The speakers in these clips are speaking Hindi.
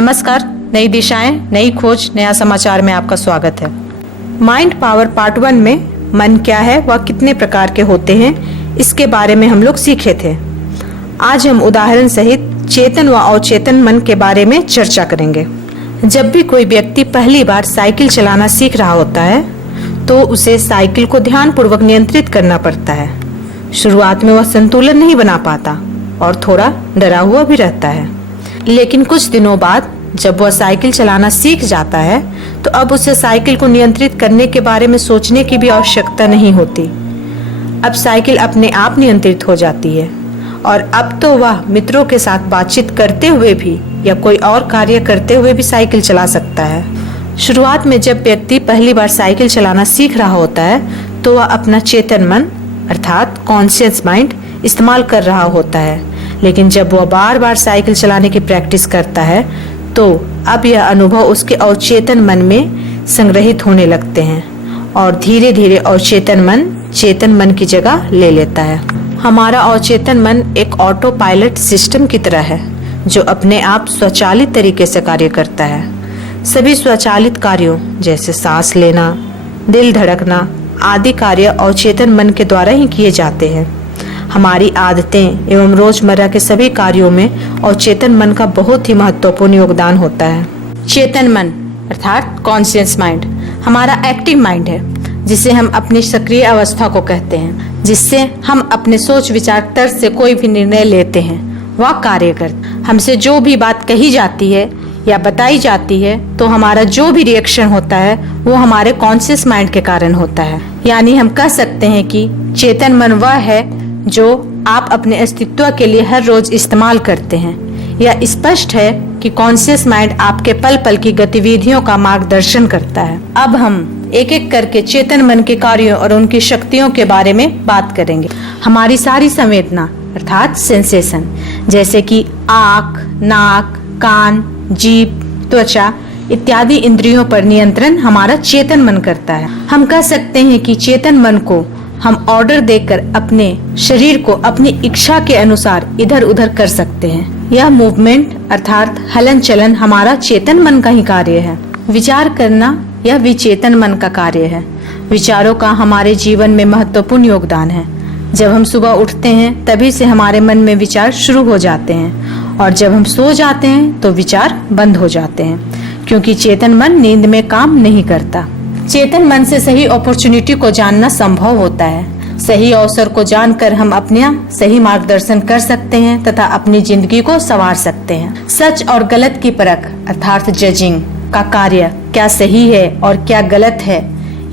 नमस्कार, नई दिशाएं, नई खोज, नया समाचार में आपका स्वागत है। माइंड पावर पार्ट 1 में मन क्या है व कितने प्रकार के होते हैं, इसके बारे में हम लोग सीखे थे। आज हम उदाहरण सहित चेतन व अवचेतन मन के बारे में चर्चा करेंगे। जब भी कोई व्यक्ति पहली बार साइकिल चलाना सीख रहा होता है तो उसे साइकिल को ध्यानपूर्वक नियंत्रित करना पड़ता है। शुरुआत में वह संतुलन नहीं बना पाता और थोड़ा डरा हुआ भी रहता है, लेकिन कुछ दिनों बाद जब वह साइकिल चलाना सीख जाता है तो अब उसे साइकिल को नियंत्रित करने के बारे में सोचने की भी आवश्यकता नहीं होती। अब साइकिल अपने आप नियंत्रित हो जाती है और अब तो वह मित्रों के साथ बातचीत करते हुए भी या कोई और कार्य करते हुए भी साइकिल चला सकता है। शुरुआत में जब व्यक्ति पहली बार साइकिल चलाना सीख रहा होता है तो वह अपना चेतन मन अर्थात कॉन्शियस माइंड इस्तेमाल कर रहा होता है, लेकिन जब वह बार बार साइकिल चलाने की प्रैक्टिस करता है तो अब यह अनुभव उसके अवचेतन मन में संग्रहित होने लगते हैं और धीरे धीरे अवचेतन मन चेतन मन की जगह ले लेता है। हमारा अवचेतन मन एक ऑटो पायलट सिस्टम की तरह है जो अपने आप स्वचालित तरीके से कार्य करता है। सभी स्वचालित कार्यों जैसे सांस लेना, दिल धड़कना आदि कार्य अवचेतन मन के द्वारा ही किए जाते हैं। हमारी आदतें एवं रोजमर्रा के सभी कार्यों में अवचेतन मन का बहुत ही महत्वपूर्ण योगदान होता है। चेतन मन अर्थात कॉन्शियस माइंड हमारा एक्टिव माइंड है, जिसे हम अपनी सक्रिय अवस्था को कहते हैं, जिससे हम अपने सोच विचार तर्क से कोई भी निर्णय लेते हैं, वह कार्य करते। हमसे जो भी बात कही जाती है या बताई जाती है तो हमारा जो भी रिएक्शन होता है वो हमारे कॉन्शियस माइंड के कारण होता है। यानी हम कह सकते हैं कि चेतन मन वह है जो आप अपने अस्तित्व के लिए हर रोज इस्तेमाल करते हैं। यह स्पष्ट है कि कॉन्शियस माइंड आपके पल पल की गतिविधियों का मार्गदर्शन करता है। अब हम एक एक करके चेतन मन के कार्यों और उनकी शक्तियों के बारे में बात करेंगे। हमारी सारी संवेदना अर्थात सेंसेशन जैसे कि आँख, नाक, कान, जीभ, त्वचा इत्यादि इंद्रियों पर नियंत्रण हमारा चेतन मन करता है। हम कह सकते हैं कि चेतन मन को हम ऑर्डर देकर अपने शरीर को अपनी इच्छा के अनुसार इधर उधर कर सकते हैं। यह मूवमेंट अर्थात हलन चलन हमारा चेतन मन का ही कार्य है। विचार करना यह विचेतन मन का कार्य है। विचारों का हमारे जीवन में महत्वपूर्ण योगदान है। जब हम सुबह उठते हैं तभी से हमारे मन में विचार शुरू हो जाते हैं और जब हम सो जाते हैं तो विचार बंद हो जाते हैं, क्योंकि चेतन मन नींद में काम नहीं करता। चेतन मन से सही अपॉर्चुनिटी को जानना संभव होता है। सही अवसर को जानकर हम अपना सही मार्गदर्शन कर सकते हैं तथा अपनी जिंदगी को संवार सकते हैं। सच और गलत की परख अर्थात जजिंग का कार्य क्या सही है और क्या गलत है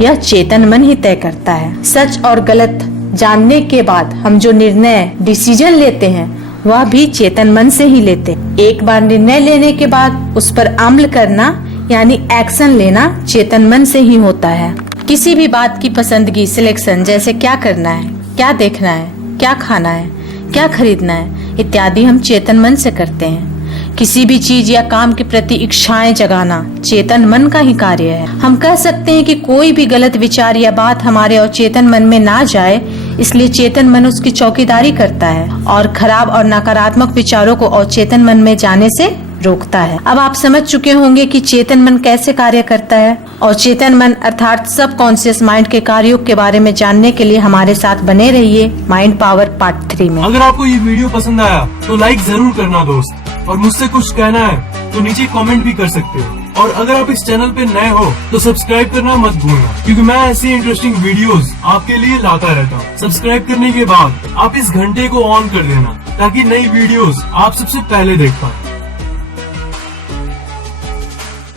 यह चेतन मन ही तय करता है। सच और गलत जानने के बाद हम जो निर्णय डिसीजन लेते हैं वह भी चेतन मन से ही लेते हैं। एक बार निर्णय लेने के बाद उस पर अमल करना यानी एक्शन लेना चेतन मन से ही होता है। किसी भी बात की पसंदगी सिलेक्शन जैसे क्या करना है, क्या देखना है, क्या खाना है, क्या खरीदना है इत्यादि हम चेतन मन से करते हैं। किसी भी चीज या काम के प्रति इच्छाएं जगाना चेतन मन का ही कार्य है। हम कह सकते हैं कि कोई भी गलत विचार या बात हमारे अवचेतन मन में ना जाए, इसलिए चेतन मन उसकी चौकीदारी करता है और खराब और नकारात्मक विचारों को अवचेतन मन में जाने से रोकता है। अब आप समझ चुके होंगे कि चेतन मन कैसे कार्य करता है। और चेतन मन अर्थात सब कॉन्शियस माइंड के कार्यों के बारे में जानने के लिए हमारे साथ बने रहिए माइंड पावर पार्ट 3 में। अगर आपको ये वीडियो पसंद आया तो लाइक जरूर करना दोस्त, और मुझसे कुछ कहना है तो नीचे कमेंट भी कर सकते हो। और अगर आप इस चैनल पे नए हो तो सब्सक्राइब करना मत भूलना, क्योंकि मैं ऐसी इंटरेस्टिंग वीडियोस आपके लिए लाता रहता हूँ। सब्सक्राइब करने के बाद आप इस घंटे को ऑन कर देना ताकि नई वीडियोस आप सबसे पहले देख पाए।